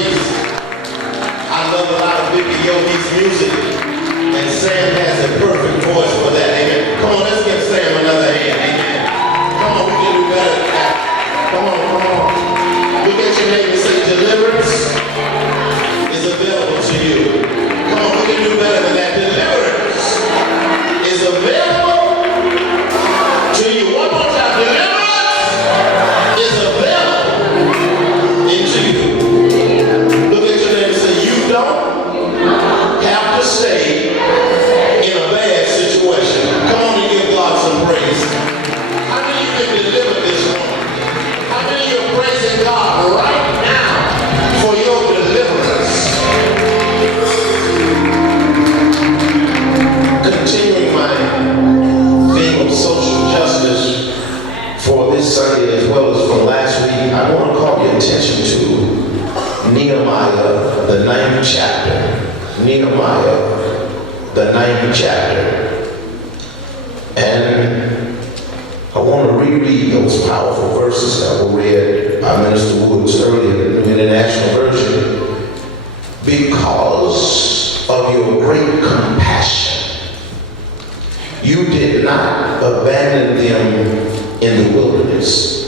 praise. I love a lot of Vicky Yogi's music, and Sam has a perfect voice for that. Amen. Come on, let's give Sam another hand. Amen. Come on, we can do better than that. Come on, come on. Look at your neighbor and say, deliverance is available to you. Come on, we can do better than that. Deliverance is available to you. One more time. Deliverance is available into you. Look at your neighbor and say, you don't have to stay in a bad situation. Come on and give God some praise. How many of you been delivered this morning? How many of you are praising God right now for your deliverance? Continuing my theme of social justice for this Sunday as well as from last week, I want to call your attention to Nehemiah, the 9th chapter. Nehemiah, the 9th chapter. And I want to reread those powerful verses that were read by Minister Woods earlier in the International Version. Because of your great compassion, you did not abandon them in the wilderness.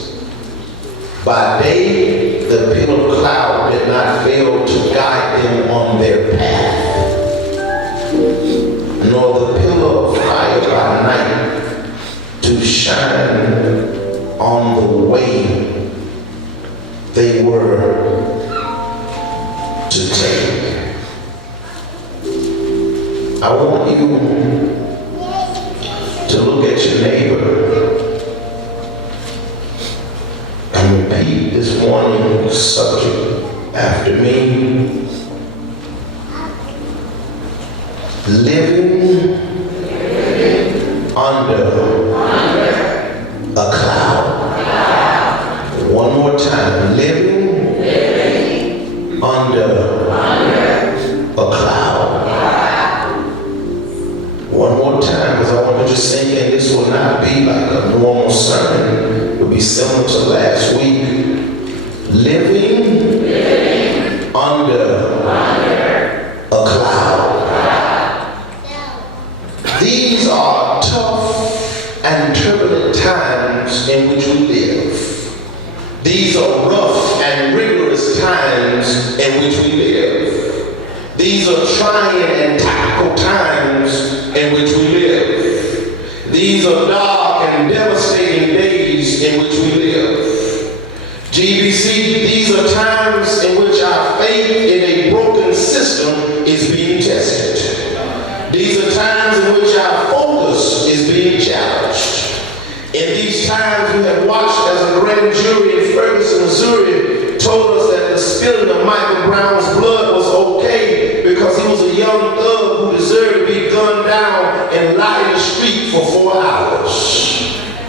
By day, the pillar of cloud did not fail to guide them on their path, nor the pillar of fire by night to shine on the way they were to take. I want you to look at your neighbor and repeat this morning subject after me. Living under a cloud. One more time. Living under a cloud. One more time, because I want to just sing in. This will not be like a normal sermon. It will be similar to last week. Living under a cloud. These are tough and turbulent times in which we live. These are rough and rigorous times in which we live. These are trying and tactical times in which we live. These are dark and devastating days in which we live. GBC, these are times in which our faith in a broken system is being tested. These are times in which our focus is being challenged. In these times, we have watched as a grand jury in Ferguson, Missouri, told us that the spilling of Michael Brown's blood was okay because he was a young thug who deserved to be gunned down and lie in the street for 4 hours.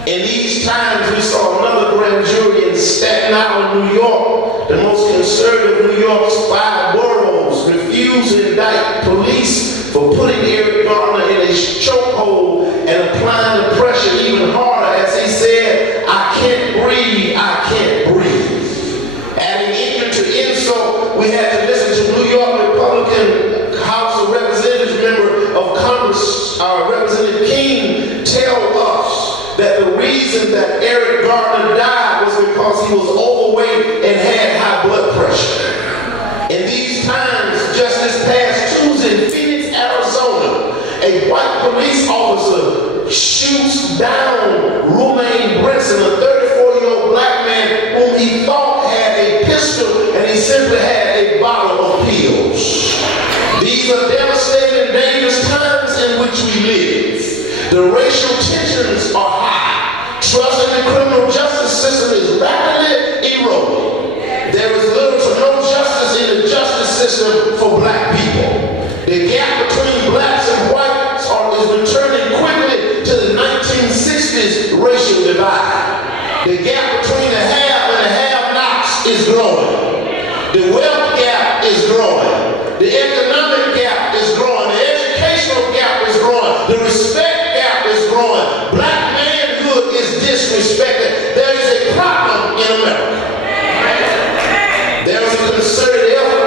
In these times, we saw another grand jury in Staten Island, New York, the most conservative New York's 5 boroughs, refuse to indict police for putting Eric Garner in a chokehold and applying the pressure even harder as he said, I can't breathe, I can't breathe. Adding insult to insult, we had to listen to New York Republican House of Representatives member of Congress, Representative King, tell us that the reason that Eric Garner died was because he was overweight and had high blood pressure. In these times, just this past Tuesday in Phoenix, Arizona, a white police officer shoots down Romaine Brinson, a 34-year-old black man whom he thought had a pistol and he simply had a bottle of pills. These are devastating and dangerous times in which we live. The racial tensions are high. Trust in the criminal justice system is rapidly eroding. There is little to no justice in the justice system for black people. The gap between blacks and whites is returning quickly to the 1960s racial divide. The gap between the have and the have-nots is growing. The wealth gap is growing. The economic gap is growing. The educational gap is growing. The respect gap is growing. Black manhood is disrespected. There is a problem in America. There is a concerted effort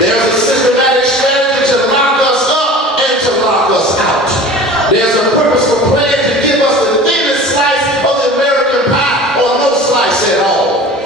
There's a systematic strategy to lock us up and to lock us out. There's a purposeful plan to give us the thinnest slice of the American pie or no slice at all.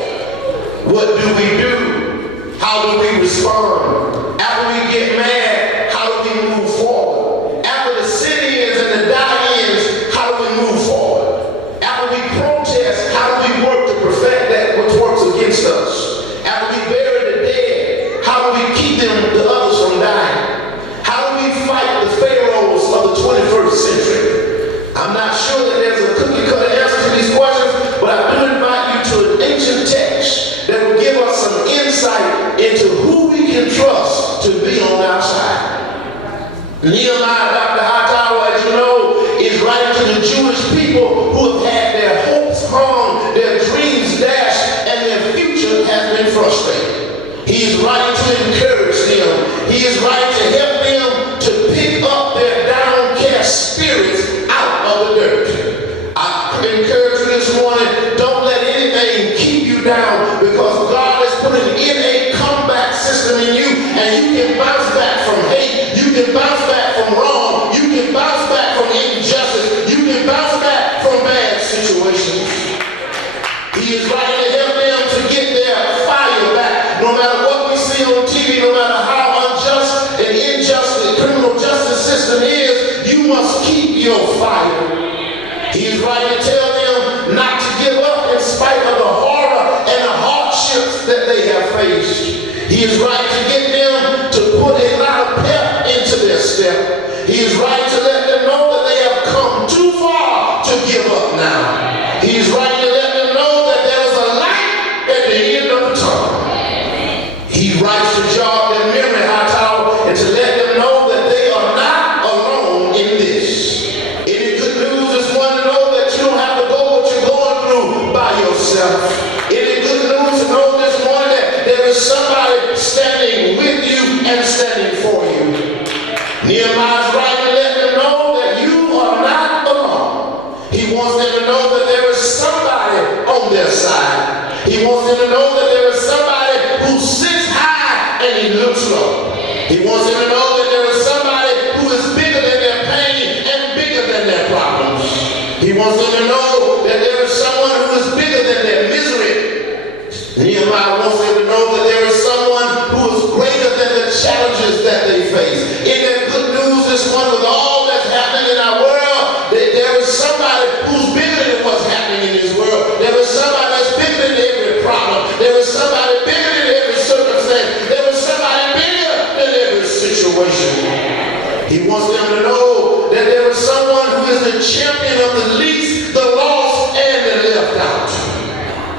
What do we do? How do we respond? After we get mad, how do we move forward? After the sit-ins and the die-ins, how do we move forward? After we protest, how do we work to perfect that which works against us? After we bury the dead, how do we keep the others from dying? How do we fight the pharaohs of the 21st century? I'm not sure that there's a cookie-cutter answer to these questions, but I do invite you to an ancient text that will give us some insight into who we can trust to be on our side. Nehemiah, Dr. Hightower, as you know, is writing to the Jewish people who have had their hopes hung, their dreams dashed, and their future has been frustrated. He is writing to encourage them. He is writing to help them to pick up their downcast spirits out of the dirt. I encourage you this morning, don't let anything keep you down, because God is putting in a comeback system in you, and you can bounce back from hate, you can bounce back from wrong, you can bounce back from injustice, you can bounce back from bad situations. He is writing to help them to get their fire back. No matter what we see on TV, no matter how unjust and unjust the criminal justice system is, you must keep your fire. He is writing to tell them not to give up in spite of the horror and the hardships that they have faced. He is writing to get them to put a lot of pep into their step. He is writing to let them know that they have come too far to give up now. He is writing to let them know that there is a light at the end of the tunnel. He writes to jog their memory, Hightower, and to let them know that they are not alone in this. Any good news is one to know that you don't have to go what you're going through by yourself. Any good news to know this morning that there is somebody standing with you and standing for you. Nehemiah's writing to let them know that you are not alone. He wants them to know that there is somebody on their side. He wants them to know that there is somebody who sits high and he looks low. He wants them to know that there is somebody who is bigger than their pain and bigger than their problems. He wants them to know that there is someone who is bigger than their misery. Nehemiah wants them to know that there is someone who is greater than the challenges that they face. In that good news this morning, with all that's happening in our world, there is somebody who's bigger than what's happening in this world. There is somebody that's bigger than every problem. There is somebody bigger than every circumstance. There is somebody bigger than every situation. He wants them to know that there is someone who is the champion of the least, the lost, and the left out.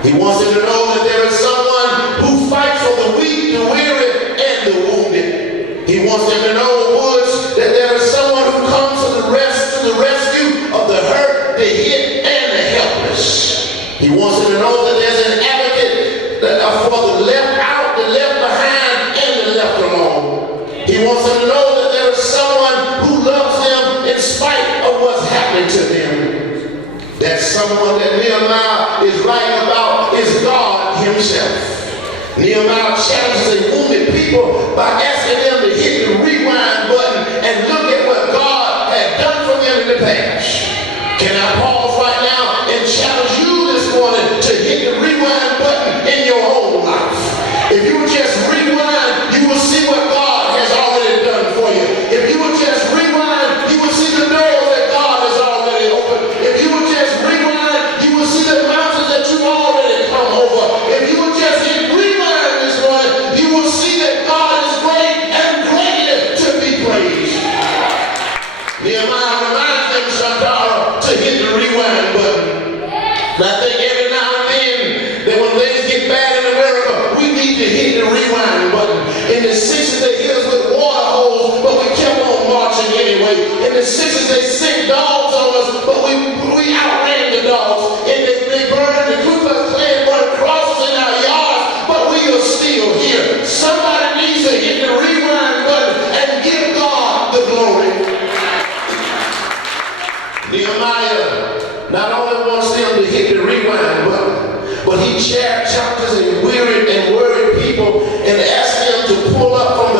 He wants them to know that there is someone who fights for the weak, the weary, and the wounded. He wants them to know, Woods, that there is someone who comes to the rescue of the hurt, the hit, and the helpless. He wants them to know that there's an advocate for the left out, the left behind, and the left alone. He wants them to know that there is someone who loves them in spite of what's happening to them. That someone that Nehemiah is writing about is God himself. Nehemiah challenges a wounded people by asking them to hit the rewind button and look at what God had done for them in the past. Can I pause right now and challenge you this morning to hit the rewind button in your own life? If you would just rewind, you will see what God has already done for you. If you would just rewind, you will see the doors that God has already opened. If you would just rewind, you will see the mountains that you've already come over. If you would just hit rewind this morning, you will see that God is great and greatly to be praised. Nehemiah reminds them sometimes to hit the rewind button. And I think every now and then that when things get bad in America, we need to hit the rewind button. In the 60s, they hit us with water hose, but we kept on marching anyway. In the 60s, they sent dogs on us, but we outran the dogs. And they burned the Ku Klux Klan burned crosses in our yards, but we are still here. Somebody needs to hit the rewind button and give God the glory. Nehemiah not only wants them to hit the rewind button, but he challenges a wearied and worried people and asks them to pull up from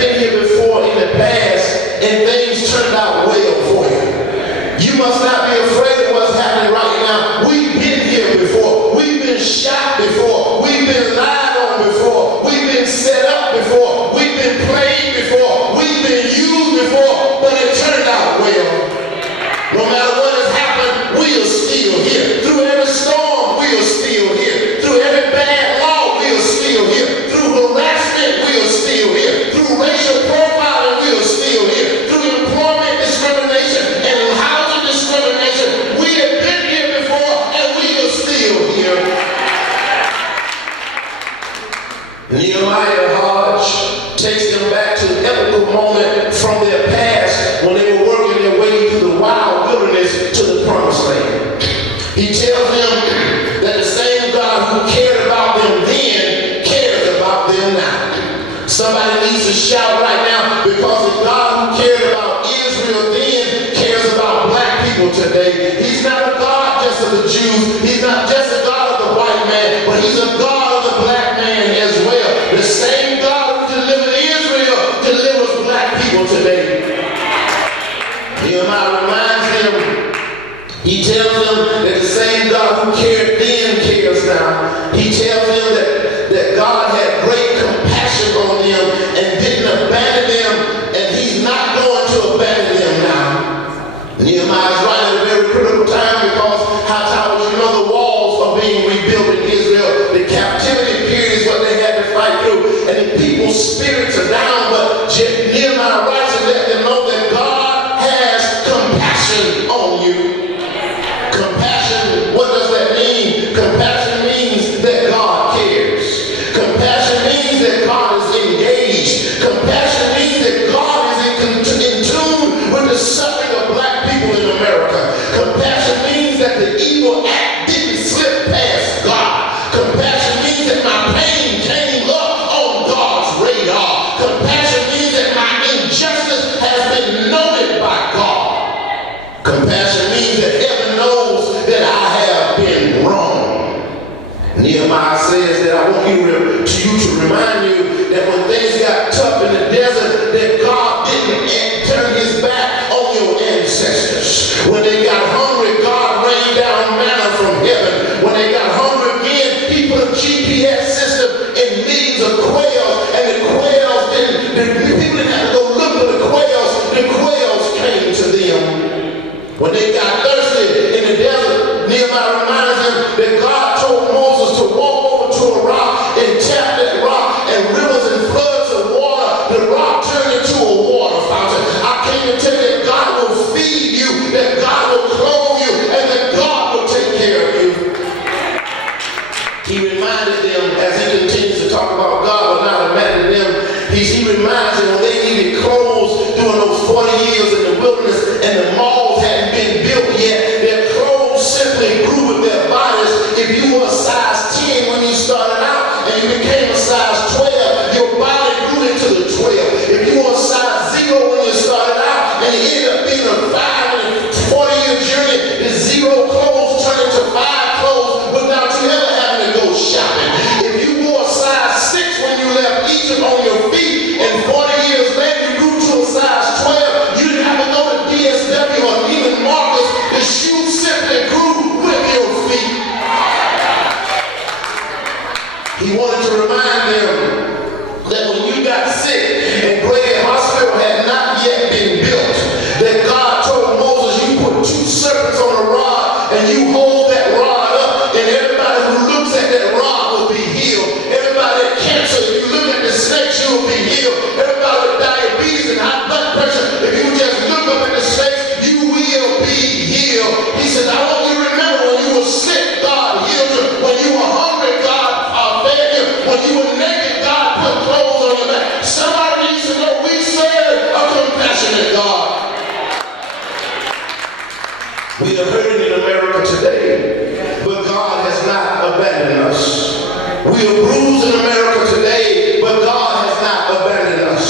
been here before in the past and things turned out well for you. You must not be afraid of what's happening right now. We've been here before. We've been shot before. We've been lied on before. We've been set up before. We've been played before. We've been used before. But it turned out well. No matter what has happened, we are still here. Through every storm, we are still here. Through every bad law, we are still here. Through harassment, we are still here. Through racial profiling, we are still here. Through employment discrimination and housing discrimination, we have been here before and we are still here. Nehemiah Hodge takes them back to an epical moment from their past when they were working their way through the wild wilderness to the promised land. He tells them that the same God who cared about them then cares about them now. Somebody needs to shout right now, because the God who cared about Israel then cares about black people today. He's not a God just of the Jews. He's not just a God of the white man, but he's a God of the black man as well. The same God who delivered Israel delivers black people today. Nehemiah reminds them, he tells them that the same God who cared then cares now. He tells them that God had great compassion on them and didn't abandon them, and he's not going to abandon them now. Nehemiah is right at a very critical time, because how towers, you know, the walls are being rebuilt in Israel. The captivity period is what they had to fight through, and the people's spirits are down, but Nehemiah writes and let them know that God has compassion on you. Compassion, what does that mean? Compassion means that God cares. Compassion means that God is engaged. Compassion means that God is in tune with the suffering of black people in America. Compassion means that the evil act didn't slip past God. Compassion means that my pain came up on God's radar. Compassion means that my injustice has been noted by God. Compassion means that heaven knows that I have been wrong. Nehemiah says that I want you to remind you that when things got tough in the desert, that God didn't turn his back on your ancestors. When they got hungry, God rained down manna from heaven. When they got hungry again, he put a GPS system in millions of quails, and the quails people didn't have to go look for the quails. The quails came to them. When they got thirsty in the desert, Nehemiah reminds them that God told Moses to walk over to a rock and tap that rock, and rivers and floods of water, the rock turned into a water fountain. I came to tell you that God will feed you, that God will clothe you, and that God will take care of you. He reminded them, as he continues to talk about God will not abandon them, he reminds them when they needed clothes during those 40 years in the wilderness and the malls hadn't been built yet, their clothes simply grew with their bodies. If you were a size 10 when you started out and you became a size 12, your body grew into the 12. If you were a size 0 when you started out and you ended up being a 5 in a 40-year journey, the 0 clothes turned into 5 clothes without you ever having to go shopping. If you wore a size 6 when you left Egypt on your feet, and 40 years later you grew to a size 12, you didn't have to go to DSW or even Marcus. The shoe simply grew with your feet. He wanted to remind them that when you got sick and Grady Hospital had not yet been built, that God told Moses, you put 2 serpents on a rod and you hold that rod up, and everybody who looks at that rod will be healed. Everybody that cancer, if you look at the snakes, you will be healed. Everybody with diabetes and high blood pressure, if you just look up at the snakes, you will be healed. He said, I want you to remember when you were sick, God healed you. When you were hungry, God fed you. When you were naked, God put clothes on your back. Somebody needs to know we serve a compassionate God. We are hurting in America today, but God has not abandoned us. We are bruised in America today, but God has not abandoned us.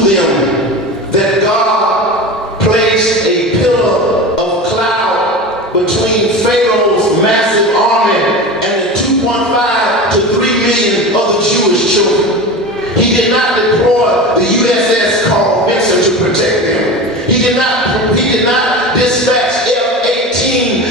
them that God placed a pillar of cloud between Pharaoh's massive army and the 2.5 to 3 million of the Jewish children. He did not deploy the USS Carl Vinson to protect them. He did not dispatch F-18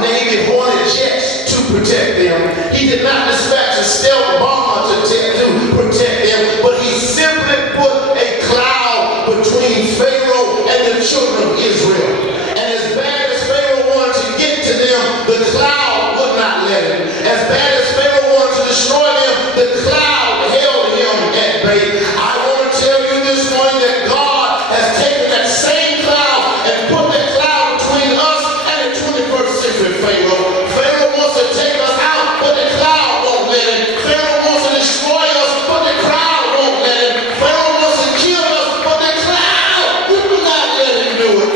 Navy Hornet jets to protect them. He did not dispatch a stealth bomber to protect them, but he simply put a cloud between Pharaoh and the children of Israel. And as bad as Pharaoh wanted to get to them, the cloud would not let him. As bad as Pharaoh wanted to destroy them, the cloud held him at bay. I want to tell you this morning that God has taken that same cloud and put that cloud between us and the 21st century Pharaoh. Pharaoh wants to take us out, but the cloud won't let him. Pharaoh wants to destroy us, but the cloud won't let him. Pharaoh wants to kill us, but the cloud will not let him do it.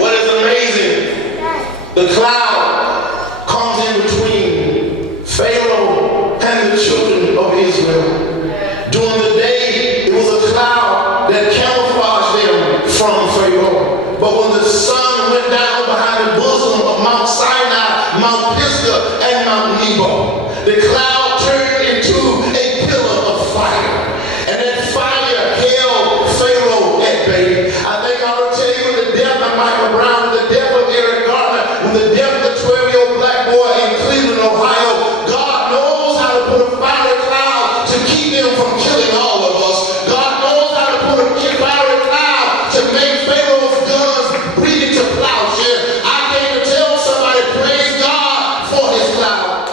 What is amazing, the cloud comes in between Pharaoh and the children of Israel. During the day, it was a cloud that camouflaged them from Pharaoh. But when the sun went down behind the bosom of Mount Sinai, Mount Pisgah, and Mount Nebo, the cloud turned into a pillar of fire. And that fire held Pharaoh at bay. I think I ought to tell you, with the death of Michael Brown, with the death of Garner, with the death of the 12-year-old black boy in Cleveland, Ohio, God knows how to put a fiery cloud to keep them from killing all of us. God knows how to put a fiery cloud to make Pharaoh's guns breathe into plowshare. I came to tell somebody, praise God for his cloud.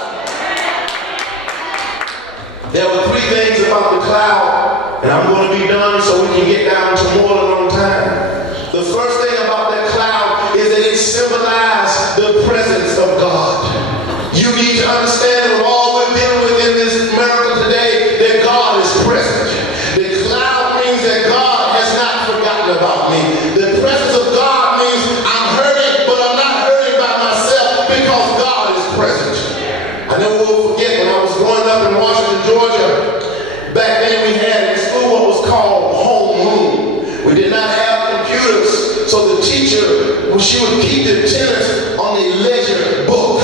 There were 3 things about the cloud, and I'm going to be done so we can get down to more than on time. The first thing about that cloud is that it symbolized the presence of God. You need to understand with all we're dealing with in this America today, that God is present. The cloud means that God has not forgotten about me. The presence of God means I'm hurting, but I'm not hurting by myself because God is present. I never will forget when I was growing up in Washington, Georgia. Back then we had in school what was called homeroom. We did not have computers, so the teacher, she would keep the attendance on a ledger book.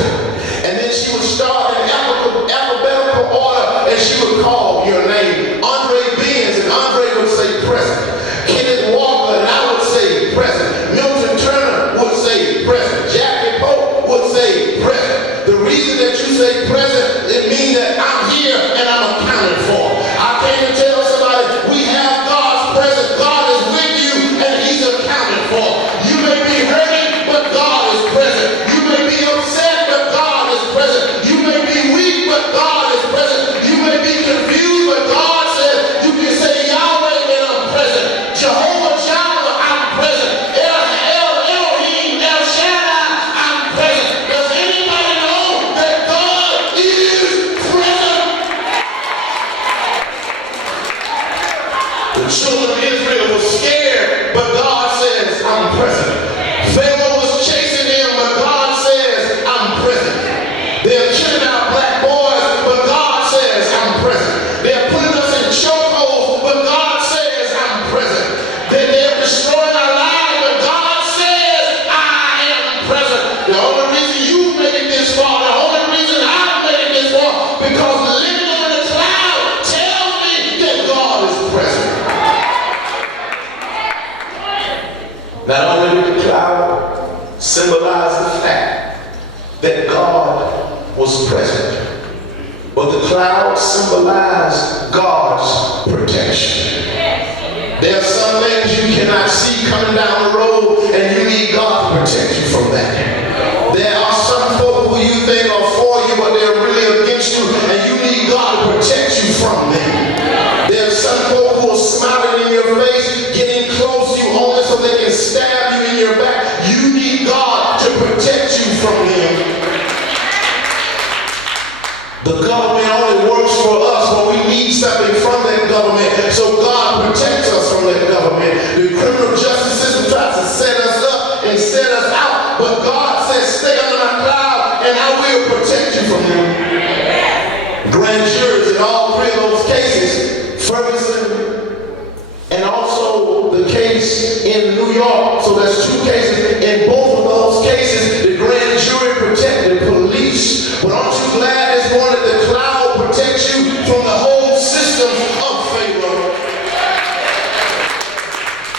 And then she would start in alphabetical order, and she would call your name. Andre Benz, and Andre would say present. Kenneth Walker, and I would say present. Milton Turner would say present. Jackie Pope would say present. The reason that you say present, it means that I'm here and I'm accounted for. I came to tell somebody, we have God's presence. God is with you and he's accounted for. You may be hurting, but God is present. You may be upset, but God is present. You may be weak, but God is present. You may be confused, but God says, you can say Yahweh and I'm present. Jehovah Jireh, I'm present. Elohim, El Shaddai, I'm present. Does anybody know that God is present? The children of Israel were scared, but God says, I'm present. Pharaoh was chasing them, but God says, I'm present. They're killing our black boys, but God says, I'm present. They're putting us in chokeholds, but God says, I'm present. They're destroying our lives, but God says, I am present. The only reason you made it this far, the only reason I made it this far, because living on the cloud tells me that God is present. Not only did the cloud symbolize the fact that God was present, but the cloud symbolized God's protection. There are some things you cannot see coming down the road, and you need God to protect you from that. There are some folk who you think are for you, but they're really against you, and you need God to protect you from them. There are some folk who are smiling in your face, getting close to you only so they can stab you in your back. You need God to protect you from them. The government only works for us when we need something from that government, so God protects us from that government. The criminal justice system tries to set us up and set us out, but God says, stay under my cloud and I will protect you from them. Grand juries in all three of those cases, Ferguson and also the case in New York. So there's two cases. In both of those cases, the grand jury protected police. But aren't you glad this morning that the cloud protects you from the whole system of Pharaoh?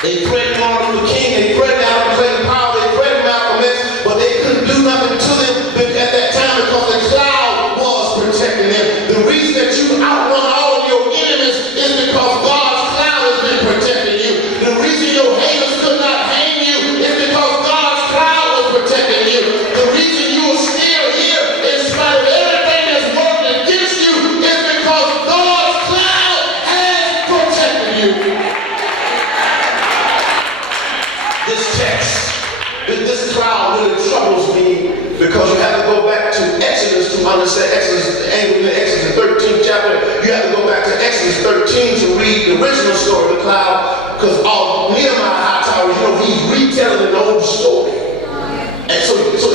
They threatened Martin Luther King, they threatened Adam Clayton Powell, they threatened Malcolm X, but they couldn't do nothing to them at that time because the cloud was protecting them. The reason that you outrun all of your enemies is because God's cloud has been protecting you. The reason your haters could not hang you is because God's cloud was protecting you. The reason you are still here in spite of everything that's working against you is because God's cloud has protected you. This text, this cloud really troubles me because you have to go back to Exodus to understand Exodus, the 13th chapter. You have to go back to Exodus 13 to read the original story of the cloud, because Nehemiah Hightower, he's retelling an old story. And so it's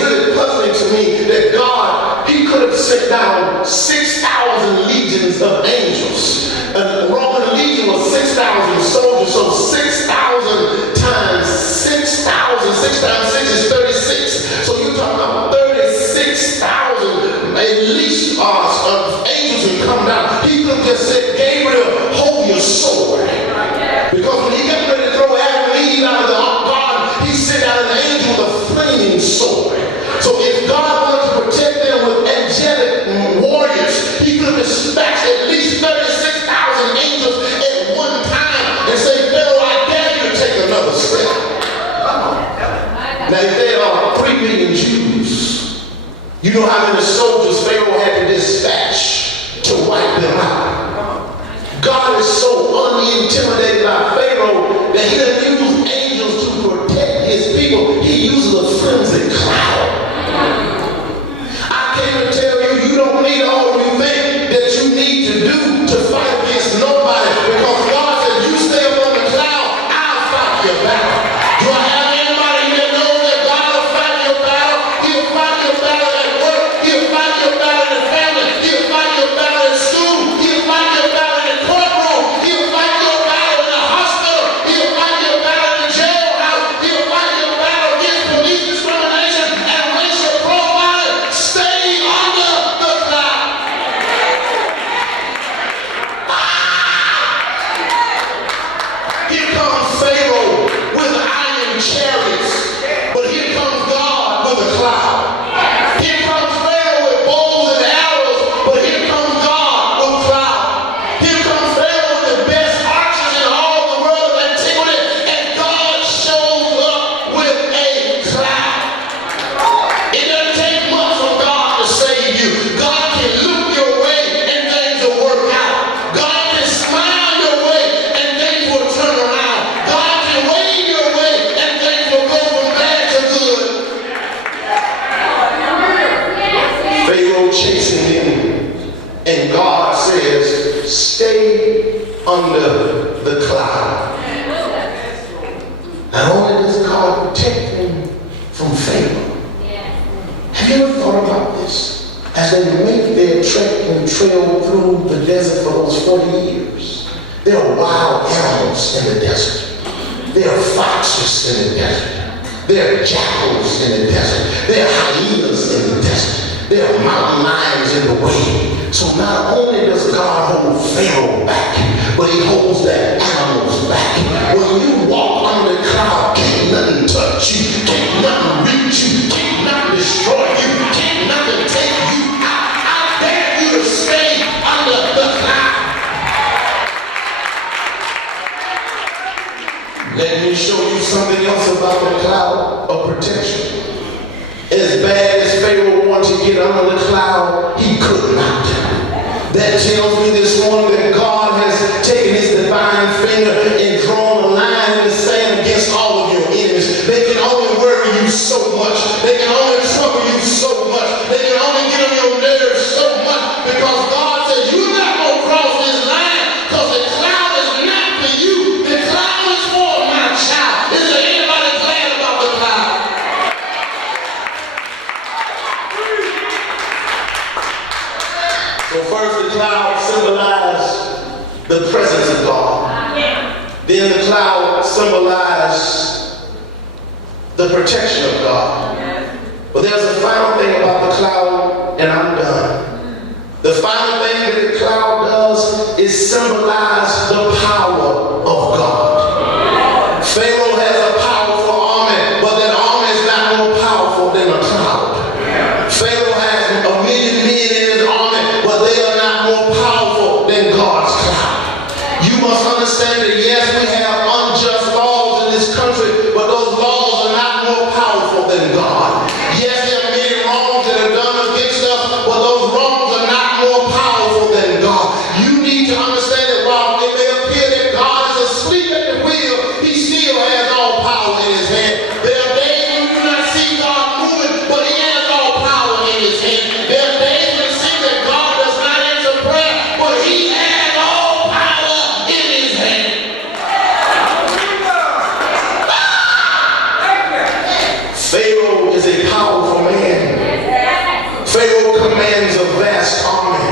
really puzzling to me that God, he could have sent down 6,000 legions of angels. And the Roman legion was 6,000 soldiers, so 6,000 times 6,000, 6 times 6 is 36. So you're talking about 36,000 at least angels would come down. He could have just said, Gabriel, hold your sword. Because when he got ready to throw Adam and Eve out of the garden, he sent out an angel with a flaming sword. So if God wanted to protect them with angelic warriors, he could have dispatched at least 36,000 angels at one time and say, Pharaoh, I dare you to take another step. Now, if there are 3 million Jews, you know how many soldiers Pharaoh had to dispatch to wipe them out. God is so unintimidated by Pharaoh that he doesn't use angels to protect his people. He uses a flimsy cloud. I came to tell you, you don't need all you think that you need to do to fight against nobody, because God said, you stay up on the cloud, I'll fight your battle. Do I have anybody that knows that God will fight your battle? He'll fight your battle at work. He'll fight your battle in the family. He'll fight your battle in school. He'll fight your battle in the courtroom. He'll fight your battle in the hospital. He'll fight your battle in the jailhouse. He'll fight your battle against police discrimination and racial profiling. Stay under the cloud. Here comes Pharaoh with iron chariots, but here comes God with a cloud. Here comes Pharaoh with bows and arrows, but here comes God with a cloud. Here comes Pharaoh with the best archers in all the world of antiquity, and God shows up with a cloud. It doesn't take much for God to save you. God can look your way and things will work out. God can smile your way and things will turn around. God can wave your way and things will go from bad to good. Pharaoh chasing him, and God says, stay under the cloud. Not only does God protect him from Pharaoh, have you ever thought about this? As they make their trek and trail through the desert for those 40 years, there are wild animals in the desert. There are foxes in the desert. There are jackals in the desert. There are hyenas in the desert. There are mountain lions in the way. So not only does God hold Pharaoh back, but he holds the animals back. When you walk under the cloud, can't nothing touch you, can't nothing reach you, can't nothing destroy you, can't nothing take you out. I dare you to stay under the cloud. Let me show you something else about the cloud of protection. As bad as Pharaoh wanted to get under the cloud, he could not. That tells me this morning that God has taken his divine finger and drawn a line in the sand against all of your enemies. They can only worry you so much. They can only trouble you so much. They can only get on your nerves so much, because God says you're not going to cross this line, because the cloud is not for you. The cloud is for my child. Is there anybody glad about the cloud? So So first the cloud symbolized the presence of God. Then the cloud symbolized the protection of God. But there's a final thing about the cloud, and I'm done. The final thing that the cloud does is symbolize the power of God. Pharaoh has a powerful army, but that army is not more powerful than a cloud. Pharaoh has 1 million men in his army, but they are not more powerful than God's cloud. You must understand that yes, we have unjust laws in this country, but those laws are not more powerful than God. Yes, there are many wrongs that are done against us, but those wrongs are not more powerful than God. You need to understand that while it may appear that God is asleep at the wheel, he still has all power in his hand. There are days when you do not see God moving, but he has all power in his hand. There are days when it seems that God does not answer prayer, but he has all power in his hand. Pharaoh is a powerful man. Pharaoh commands a vast army,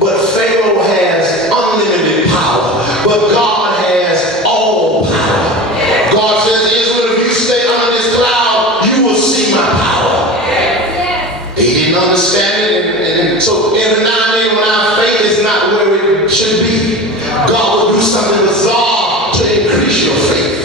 but Pharaoh has unlimited power, but God has all power. God says, Israel, if you stay under this cloud, you will see my power. They didn't understand it, and so every now and then when our faith is not where it should be, God will do something bizarre to increase your faith.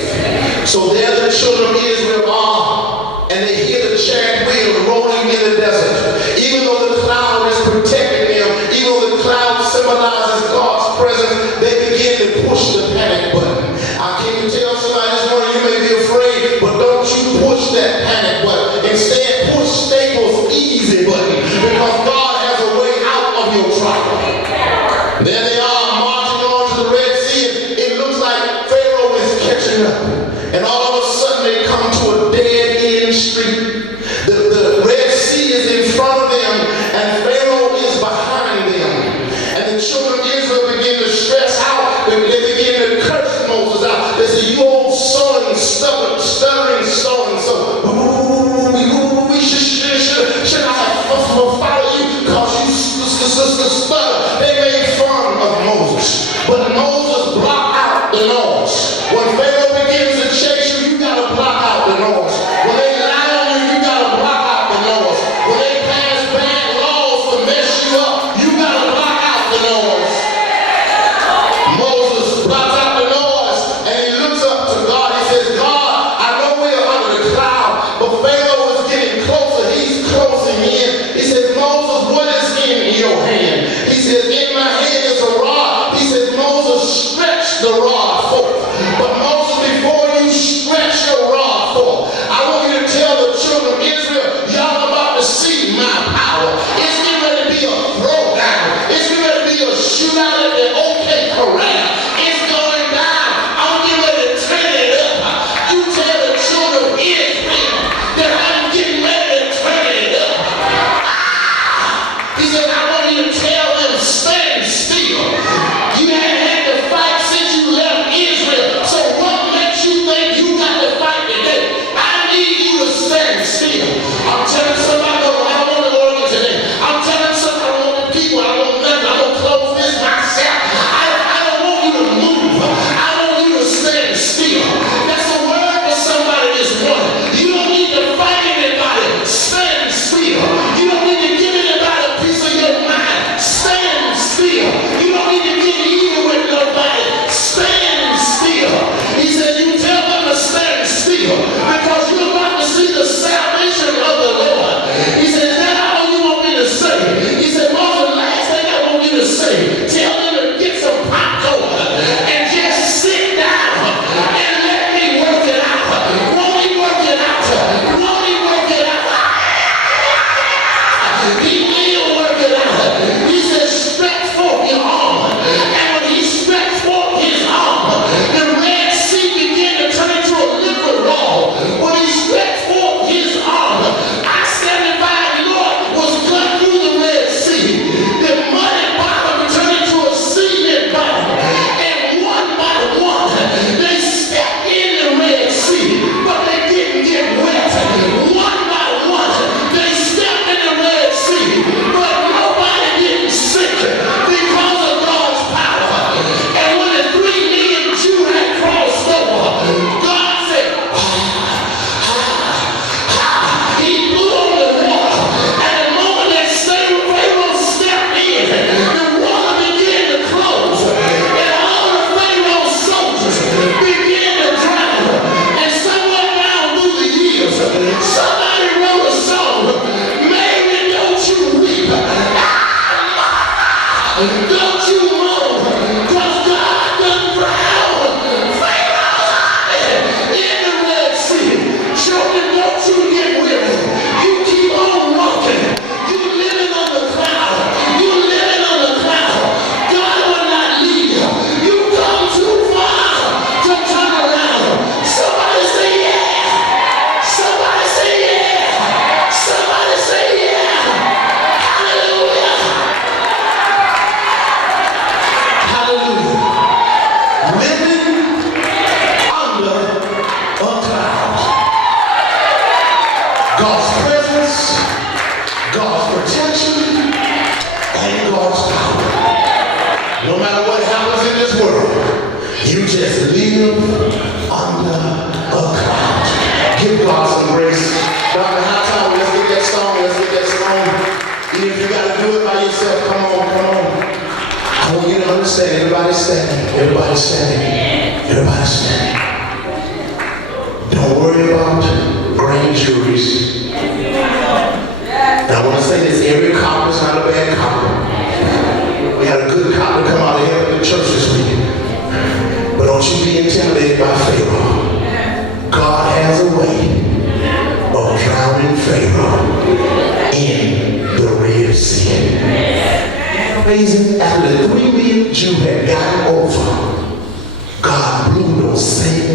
So there the children of Israel are, and they hear the chariot wheels rolling in the desert. Even though the cloud is protecting them, even though the cloud symbolizes God's presence, they begin to push the panic button. I came to tell somebody this morning, you may be afraid, but don't you push that panic button. Instead, push Staples' easy button, because God has a way out of your trial. There they are marching on to the Red Sea, and it looks like Pharaoh is catching up. And all of a sudden they come to a dead-end street. The Red Sea is in front of them, and Pharaoh is behind them. And the children of Israel begin to stress out. They begin to curse Moses out. They say, you old son, stuttering son. We should not have followed you because you stutter. They made fun of Moses. But Moses blocked out the noise. When Pharaoh begins to chase you, you got to block out the noise. When they lie on you, you got to block out the noise. When they pass bad laws to mess you up, you got to block out the noise. Moses blocks out the noise, and he looks up to God. He says, God, I know we're under the cloud, but Pharaoh is getting closer. He's closing in. He says, Moses, what is in your hand? He says, in my hand is a rod. He says, Moses, stretch the rod forth. But Moses, before you stretch your rod forth, I want you to tell the children of Israel, y'all about to see my power. It's getting ready to be a throwdown. It's getting ready to be a shootout at the OK Corral. It's going down. I'm getting ready to turn it up. You tell the children of Israel that I'm getting ready to turn it up. He said, I want you to tell them, stand still. You haven't had to fight since you left Israel. So what makes you think you got to fight today? I need you to stand still. I'm telling somebody, I want to go in today. I'm telling somebody, I want the people, I want nothing. I'm going to close this myself. I don't want you to move. I want you to stand still. That's a word for somebody this morning. You don't need to fight anybody. Stand still. You don't need to give anybody a piece of your mind. Stand still. You don't need to get even with nobody. Stand still. He said, you tell them to stand still because you're about to see the salvation of the Lord. He said, is that all you want me to say? He said, Moses, last thing I want you to say, tell them to get some popcorn and just sit down and let me work it out. Won't he work it out? Won't he work it out? He will work it out. He said, stretch forth your arm. And when he stretched forth his arm, the Red Sea began to turn into a liquid wall. When he stretched forth his arm, I-75 North was cut through the Red Sea. The muddy bottom turned into a cement bottom. And one by one, they stepped in the Red Sea, but they didn't get wet. One by one, they stepped in the Red Sea, God's protection and God's power. No matter what happens in this world, you just live under a cloud. Give God some grace. Dr. Hightower, let's get that song. Let's get that song. Even if you got to do it by yourself, come on, come on. I want you to understand, everybody's standing. Everybody's standing. Everybody's standing. Don't worry about grand juries. Now I want to say this, every cop is not a bad cop. We had a good cop to come out of here at the church this week. But don't you be intimidated by Pharaoh. God has a way of drowning Pharaoh in the Red Sea. Amazing, after the 3 million Jews had gotten over, God blew those same